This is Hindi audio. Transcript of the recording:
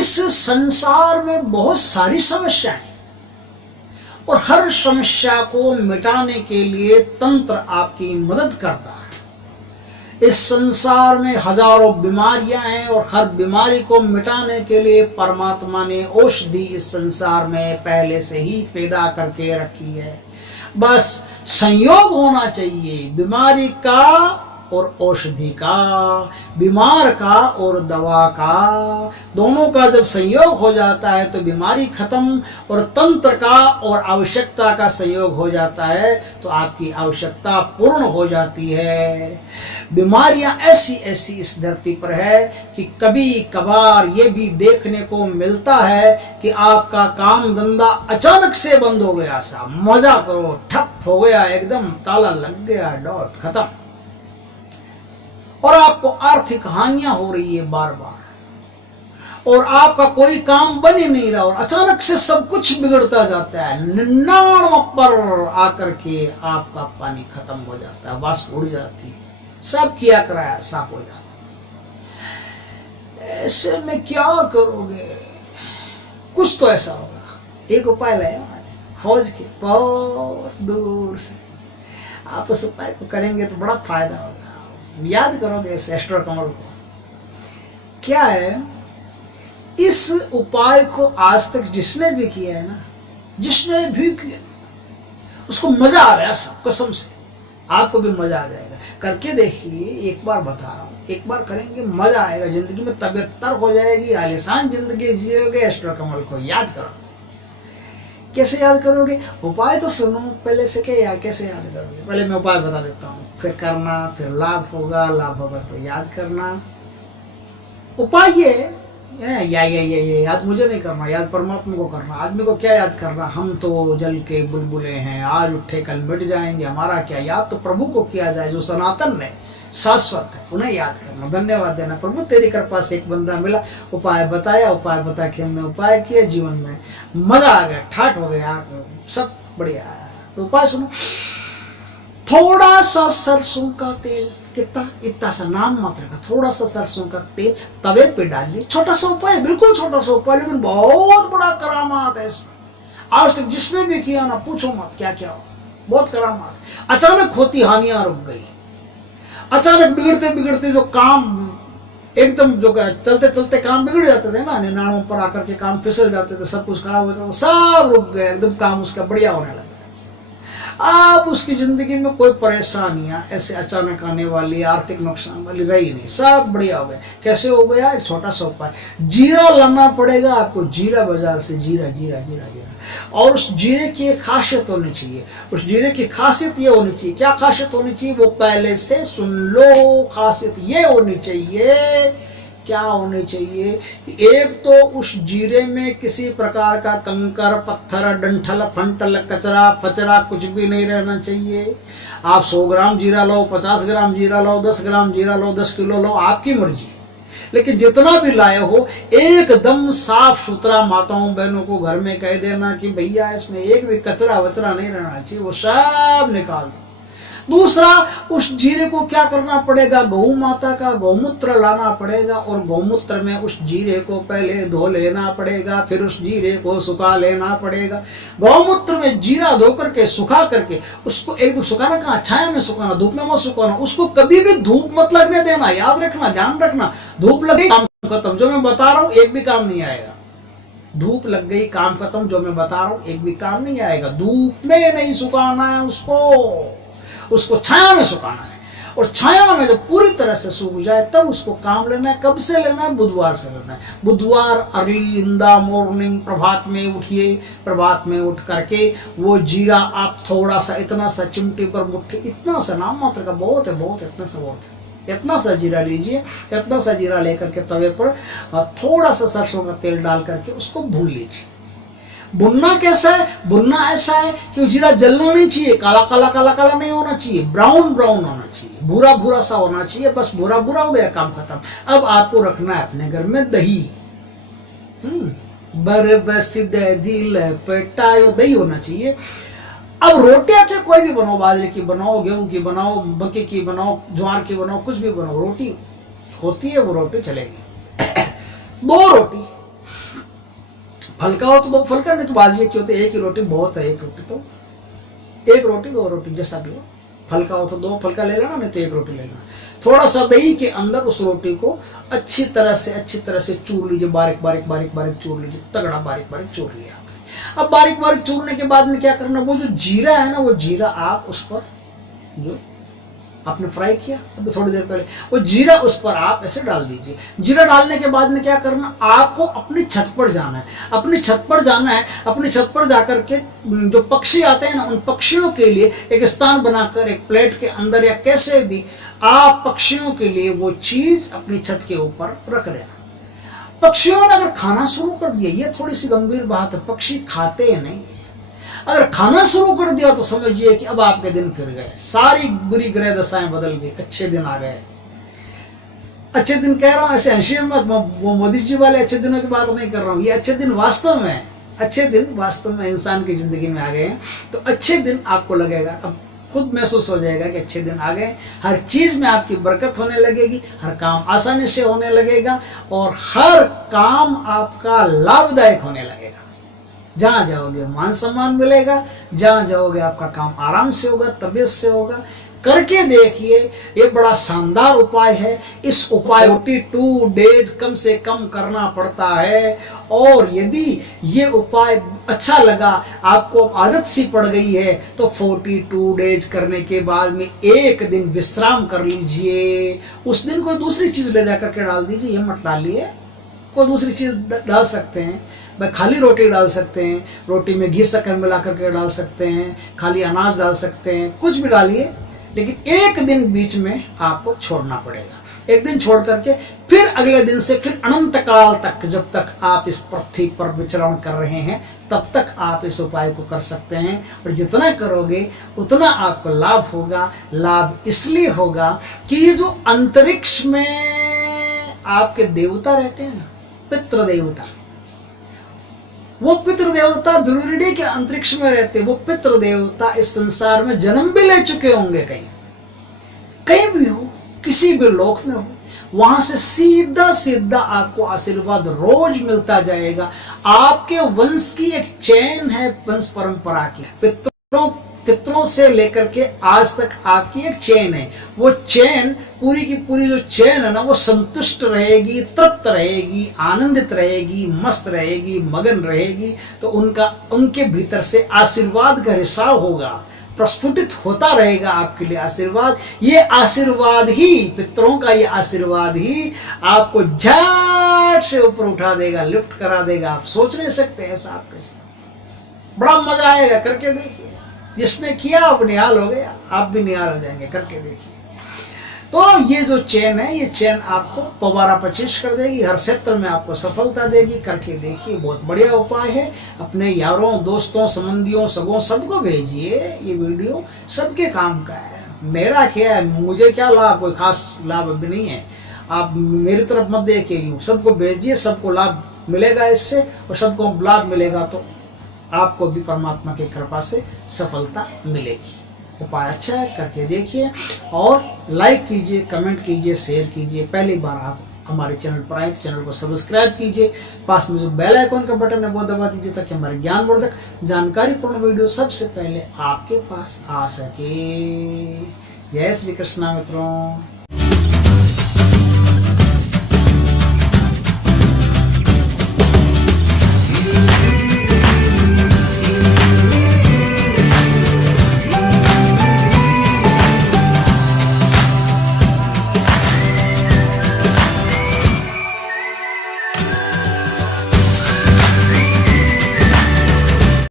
इस संसार में बहुत सारी समस्याएं, और हर समस्या को मिटाने के लिए तंत्र आपकी मदद करता है। इस संसार में हजारों बीमारियां हैं, और हर बीमारी को मिटाने के लिए परमात्मा ने औषधि इस संसार में पहले से ही पैदा करके रखी है। बस संयोग होना चाहिए बीमारी का और औषधि का, बीमार का और दवा का। दोनों का जब संयोग हो जाता है तो बीमारी खत्म, और तंत्र का और आवश्यकता का संयोग हो जाता है तो आपकी आवश्यकता पूर्ण हो जाती है। बीमारियां ऐसी ऐसी इस धरती पर है कि कभी कभार ये भी देखने को मिलता है कि आपका काम धंधा अचानक से बंद हो गया, सा मजा करो ठप हो गया, एकदम ताला लग गया, डॉट खत्म, और आपको आर्थिक हानियां हो रही है बार बार, और आपका कोई काम बन ही नहीं रहा, और अचानक से सब कुछ बिगड़ता जाता है। 99 पर आकर के आपका पानी खत्म हो जाता है, बस उड़ जाती है, सब किया कराया साफ हो जाता है। ऐसे में क्या करोगे? कुछ तो ऐसा होगा। एक उपाय लाया खोज के बहुत दूर से, आप उस उपाय को करेंगे तो बड़ा फायदा होगा। याद करोगे इस एस्ट्रो कमल को। क्या है, इस उपाय को आज तक जिसने भी किया है ना, जिसने भी किया, उसको मजा आ गया सब, कसम से आपको भी मजा आ जाएगा। करके देखिए, एक बार बता रहा हूँ, एक बार करेंगे मजा आएगा, जिंदगी में तबियत तर हो जाएगी, आलिशान जिंदगी जियोगे। एस्ट्रो कमल को याद करो। कैसे याद करोगे? उपाय तो सुनो पहले से, क्या कैसे याद करोगे? पहले मैं उपाय बता देता हूँ, फिर करना, फिर लाभ होगा तो याद करना। उपाय ये याद मुझे नहीं करना, याद परमात्मा को करना। आदमी को क्या याद करना? हम तो जल के बुलबुले हैं, आज उठे कल मिट जाएंगे, हमारा क्या? याद तो प्रभु को किया जाए जो सनातन है, शाश्वत है, उन्हें याद करना, धन्यवाद देना। प्रभु तेरी कृपा से एक बंदा मिला, उपाय बताया, उपाय बता के हमने उपाय किया, जीवन में मजा आ गया, ठाट हो गया, सब बढ़िया। तो उपाय सुनो, थोड़ा सा सरसों का तेल, कितना? इतना सा नाम मात्र का, थोड़ा सा सरसों का तेल तवे पे डालिए। छोटा सा उपाय, बिल्कुल छोटा सा उपाय, लेकिन बहुत बड़ा करामात है इसमें। आज तक जिसने भी किया ना, पूछो मत क्या क्या हो, बहुत करामात। अचानक होती हानियां रुक गई, अचानक बिगड़ते बिगड़ते जो काम एकदम, जो चलते चलते काम बिगड़ जाते थे ना, 99 पर आकर के काम फिसल जाते थे, सब कुछ खराब हो जाता था, सब रुक गए, एकदम काम उसका बढ़िया होने लगा। अब उसकी जिंदगी में कोई परेशानियां ऐसे अचानक आने वाली, आर्थिक नुकसान वाली रही नहीं, सब बढ़िया हो गया। कैसे हो गया? एक छोटा सा उपाय, जीरा लाना पड़ेगा आपको, जीरा बाजार से, जीरा जीरा जीरा जीरा। और उस जीरे की एक खासियत होनी चाहिए, उस जीरे की खासियत ये होनी चाहिए। क्या खासियत होनी चाहिए? वो पहले से सुन लो। खासियत ये होनी चाहिए, क्या होनी चाहिए? एक तो उस जीरे में किसी प्रकार का कंकर, पत्थर, डंठल, फंटल, कचरा फचरा कुछ भी नहीं रहना चाहिए। आप 100 ग्राम जीरा लो, 50 ग्राम जीरा लो, 10 ग्राम जीरा लो, 10 किलो लो, आपकी मर्जी। लेकिन जितना भी लाए हो एकदम साफ सुथरा, माताओं बहनों को घर में कह देना कि भैया इसमें एक भी कचरा वचरा नहीं रहना चाहिए, वो सब निकाल दो। दूसरा, उस जीरे को क्या करना पड़ेगा? गौ माता का गौमूत्र लाना पड़ेगा, और गौमूत्र में उस जीरे को पहले धो लेना पड़ेगा, फिर उस जीरे को सुखा लेना पड़ेगा। गौमूत्र में जीरा धो करके सुखा करके उसको एकदम सुखाना, कहाँ? छाया में सुखाना, धूप में मत सुखाना। उसको कभी भी धूप मत लगने देना, याद रखना, ध्यान रखना। धूप लगे काम खत्म, जो मैं बता रहा हूँ एक भी काम नहीं आएगा। धूप लग गई काम खत्म, जो मैं बता रहा हूँ एक भी काम नहीं आएगा। धूप में नहीं सुखाना है उसको छाया में सुखाना है, और छाया में जब पूरी तरह से सूख जाए तब उसको काम लेना है। कब से लेना है? बुधवार से लेना है। बुधवार अर्ली इन द मॉर्निंग, प्रभात में उठिए, प्रभात में उठ करके वो जीरा आप थोड़ा सा, इतना सा चिमटी पर मुट्ठी, इतना सा, नाम मात्र का, बहुत है बहुत, इतना सा बहुत है, इतना सा जीरा लीजिए। इतना सा जीरा लेकर के तवे पर थोड़ा सा सरसों का तेल डाल करके उसको भून लीजिए। भुनना कैसा है? भुनना ऐसा है कि जीरा जलना नहीं चाहिए, काला काला काला काला नहीं होना चाहिए, ब्राउन ब्राउन होना चाहिए, भूरा भूरा सा होना चाहिए। बस भूरा भूरा हो गया, काम खत्म। अब आपको रखना है अपने घर में दही, बरबसी दही लपेटायो, दही होना चाहिए। अब रोटी आप चाहे कोई भी बनाओ, बाजरे की बनाओ, गेहूं की बनाओ, मक्के की बनाओ, ज्वार की बनाओ, कुछ भी बनाओ, रोटी होती है वो रोटी चलेगी। 2 रोटी फलका हो तो 2 फलका, नहीं तो बाजरे की होती है 1 ही रोटी बहुत है, 1 रोटी तो 1 रोटी 2 रोटी जैसा भी हो। फलका हो तो 2 फलका ले लेना, नहीं तो 1 रोटी ले लेना। थोड़ा सा दही के अंदर उस रोटी को अच्छी तरह से चूर लीजिए, बारीक बारीक चूर लीजिए, तगड़ा बारीक चूर लिया आपने। अब बारीक चूरने के बाद में क्या करना, वो जो जीरा है ना, वो जीरा आप उस पर जो आपने फ्राई किया अभी थोड़ी देर पहले, वो जीरा उस पर आप ऐसे डाल दीजिए। जीरा डालने के बाद में क्या करना, आपको अपनी छत पर जाना है, अपनी छत पर जाना है। अपनी छत पर जाकर के जो पक्षी आते हैं ना, उन पक्षियों के लिए एक स्थान बनाकर एक प्लेट के अंदर या कैसे भी आप पक्षियों के लिए वो चीज अपनी छत के ऊपर रख लेना। पक्षियों ने अगर खाना शुरू कर दिया, ये थोड़ी सी गंभीर बात है, पक्षी खाते नहीं है। अगर खाना शुरू कर दिया तो समझिए कि अब आपके दिन फिर गए, सारी बुरी ग्रह दशाएं बदल गई, अच्छे दिन आ गए। अच्छे दिन कह रहा हूं ऐसे हंसिए मत, वो मोदी जी वाले अच्छे दिनों की बात नहीं कर रहा हूं, ये अच्छे दिन वास्तव में, अच्छे दिन वास्तव में इंसान की जिंदगी में आ गए हैं। तो अच्छे दिन आपको लगेगा, अब खुद महसूस हो जाएगा कि अच्छे दिन आ गए। हर चीज में आपकी बरकत होने लगेगी, हर काम आसानी से होने लगेगा और हर काम आपका लाभदायक होने लगेगा। जहां जाओगे मान सम्मान मिलेगा, जहां जाओगे आपका काम आराम से होगा, तबीयत से होगा। करके देखिए, ये बड़ा शानदार उपाय है। इस उपाय 42 डेज कम से कम करना पड़ता है। और यदि ये उपाय अच्छा लगा, आपको आदत सी पड़ गई है, तो 42 डेज करने के बाद में 1 दिन विश्राम कर लीजिए। उस दिन कोई दूसरी चीज ले जाकर के डाल दीजिए, ये मत डालिए, कोई दूसरी चीज डाल सकते हैं। भाई खाली रोटी डाल सकते हैं, रोटी में घी शक्कर मिला करके डाल सकते हैं, खाली अनाज डाल सकते हैं, कुछ भी डालिए, लेकिन 1 दिन बीच में आपको छोड़ना पड़ेगा। 1 दिन छोड़ करके फिर अगले दिन से फिर अनंत काल तक, जब तक आप इस पृथ्वी पर विचरण कर रहे हैं, तब तक आप इस उपाय को कर सकते हैं। और जितना करोगे उतना आपको लाभ होगा। लाभ इसलिए होगा कि ये जो अंतरिक्ष में आपके देवता रहते हैं ना, पितृ देवता, वो पितृ देवता जरूरी नहीं कि अंतरिक्ष में रहते, वो पितृ देवता इस संसार में जन्म भी ले चुके होंगे, कहीं भी हो, किसी भी लोक में हो, वहां से सीधा आपको आशीर्वाद रोज मिलता जाएगा। आपके वंश की एक चेन है, वंश परंपरा की, पितरों से लेकर के आज तक आपकी एक चेन है। वो चेन पूरी की पूरी जो चेन है ना, वो संतुष्ट रहेगी, तृप्त रहेगी, आनंदित रहेगी, मस्त रहेगी, मगन रहेगी। तो उनके भीतर से आशीर्वाद का रिसाव होगा, प्रस्फुटित होता रहेगा आपके लिए आशीर्वाद। ये आशीर्वाद ही, पितरों का ये आशीर्वाद ही आपको झट से ऊपर उठा देगा, लिफ्ट करा देगा। आप सोच नहीं सकते ऐसा आपके साथ, बड़ा मजा आएगा। करके देखिए, जिसने किया अब निहाल हो गया, आप भी निहाल हो जाएंगे। करके देखिए। तो ये जो चेन है, ये चेन आपको पवारा 25 कर देगी, हर क्षेत्र में आपको सफलता देगी। करके देखिए, बहुत बढ़िया उपाय है। अपने यारों, दोस्तों, संबंधियों, सगों, सबको भेजिए। ये वीडियो सबके काम का है। मेरा क्या है, मुझे क्या लाभ, कोई खास लाभ अभी नहीं है। आप मेरी तरफ मत देखिए, सबको भेजिए, सबको लाभ मिलेगा इससे। और सबको लाभ मिलेगा तो आपको भी परमात्मा की कृपा से सफलता मिलेगी। उपाय अच्छा है, करके देखिए। और लाइक कीजिए, कमेंट कीजिए, शेयर कीजिए। पहली बार आप हमारे चैनल पर आए तो चैनल को सब्सक्राइब कीजिए। पास में जो बेल आइकन का बटन है वो दबा दीजिए, ताकि हमारे ज्ञानवर्धक जानकारीपूर्ण वीडियो सबसे पहले आपके पास आ सके। जय श्री कृष्णा मित्रों।